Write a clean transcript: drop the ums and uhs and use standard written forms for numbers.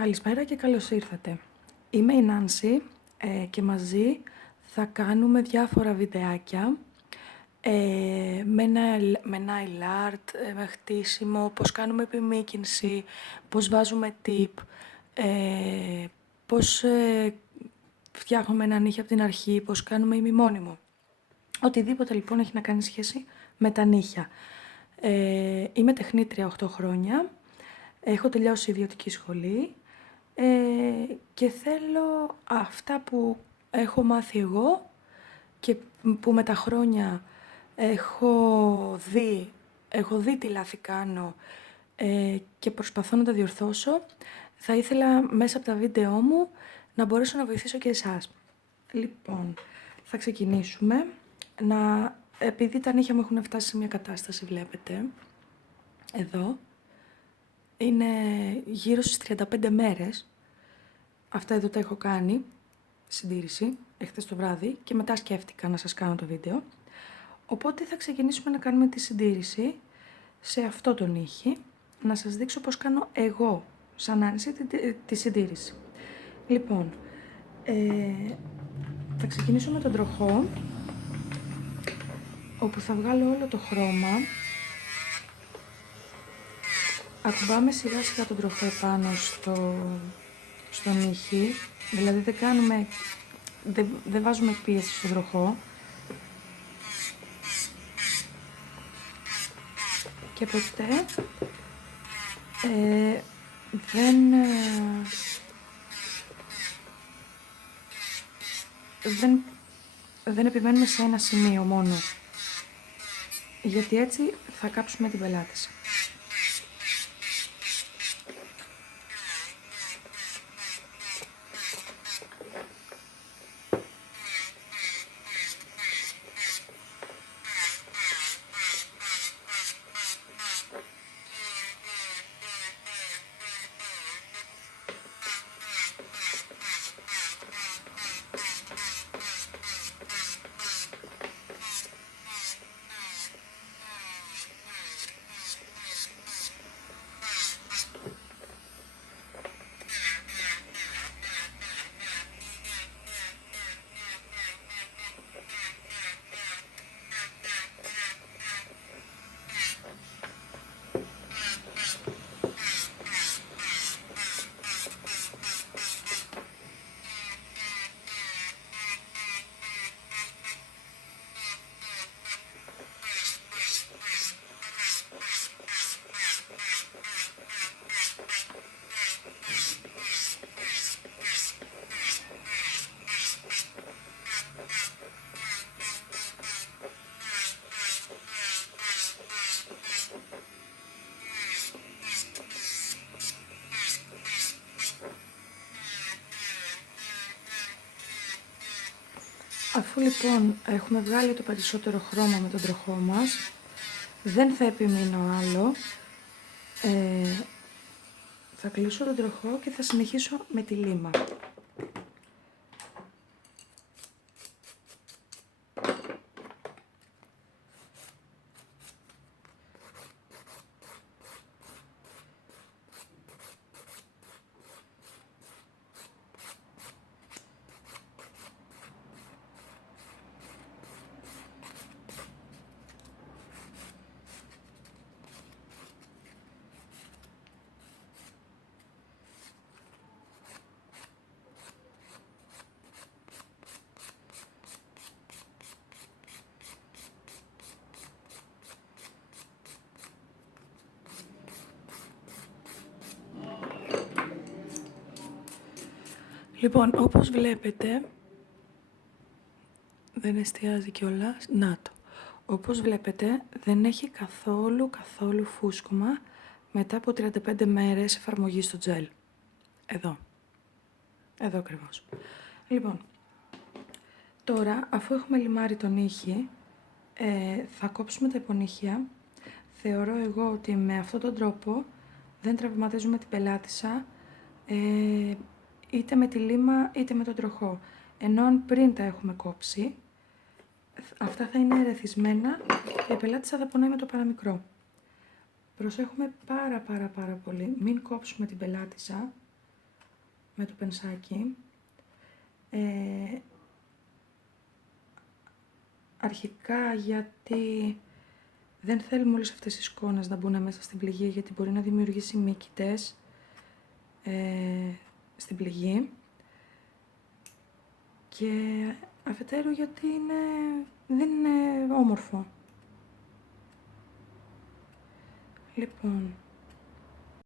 Καλησπέρα και καλώς ήρθατε. Είμαι η Νάνση και μαζί θα κάνουμε διάφορα βιντεάκια με nail art, με χτίσιμο, πώς κάνουμε επιμήκυνση, πώς βάζουμε tip, πώς φτιάχνουμε ένα νύχι από την αρχή, πώς κάνουμε ημιμόνιμο. Οτιδήποτε λοιπόν έχει να κάνει σχέση με τα νύχια. Είμαι τεχνίτρια 8 χρόνια, έχω τελειώσει ιδιωτική σχολή και θέλω αυτά που έχω μάθει εγώ και που με τα χρόνια έχω δει τι λάθη κάνω και προσπαθώ να τα διορθώσω. Θα ήθελα μέσα από τα βίντεό μου να μπορέσω να βοηθήσω και εσάς. Λοιπόν, θα ξεκινήσουμε. Επειδή τα νύχια μου έχουν φτάσει σε μια κατάσταση, βλέπετε, εδώ, είναι γύρω στις 35 μέρες. Αυτά εδώ τα έχω κάνει, συντήρηση, εχθές το βράδυ και μετά σκέφτηκα να σας κάνω το βίντεο. Οπότε θα ξεκινήσουμε να κάνουμε τη συντήρηση σε αυτό το νύχι, να σας δείξω πώς κάνω εγώ, σαν Νάνση, τη συντήρηση. Λοιπόν, θα ξεκινήσω με τον τροχό, όπου θα βγάλω όλο το χρώμα. Ακουμπάμε σιγά σιγά τον τροχό επάνω στο νύχι, δηλαδή δεν βάζουμε πίεση στον τροχό. Και ποτέ δεν επιμένουμε σε ένα σημείο μόνο, γιατί έτσι θα κάψουμε την πελάτησα. Αφού λοιπόν έχουμε βγάλει το περισσότερο χρώμα με τον τροχό μας, δεν θα επιμείνω άλλο. Θα κλείσω τον τροχό και θα συνεχίσω με τη λίμα. Λοιπόν, όπως βλέπετε, δεν εστιάζει κιόλας, να το. Όπως βλέπετε, δεν έχει καθόλου φούσκωμα μετά από 35 μέρες εφαρμογή στο τζέλ. Εδώ ακριβώς. Λοιπόν, τώρα, αφού έχουμε λιμάρει τον νύχι, θα κόψουμε τα υπονύχια. Θεωρώ εγώ ότι με αυτόν τον τρόπο δεν τραυματίζουμε την πελάτησα, είτε με τη λίμα είτε με τον τροχό. Ενώ αν πριν τα έχουμε κόψει, αυτά θα είναι ερεθισμένα και η πελάτησα θα πονάει με το παραμικρό. Προσέχουμε πάρα πολύ. Μην κόψουμε την πελάτησα με το πενσάκι. Αρχικά γιατί δεν θέλουμε όλες αυτές οι σκόνες να μπουν μέσα στην πληγή, γιατί μπορεί να δημιουργήσει μύκητες στην πληγή. Και αφετέρου γιατί δεν είναι όμορφο. Λοιπόν,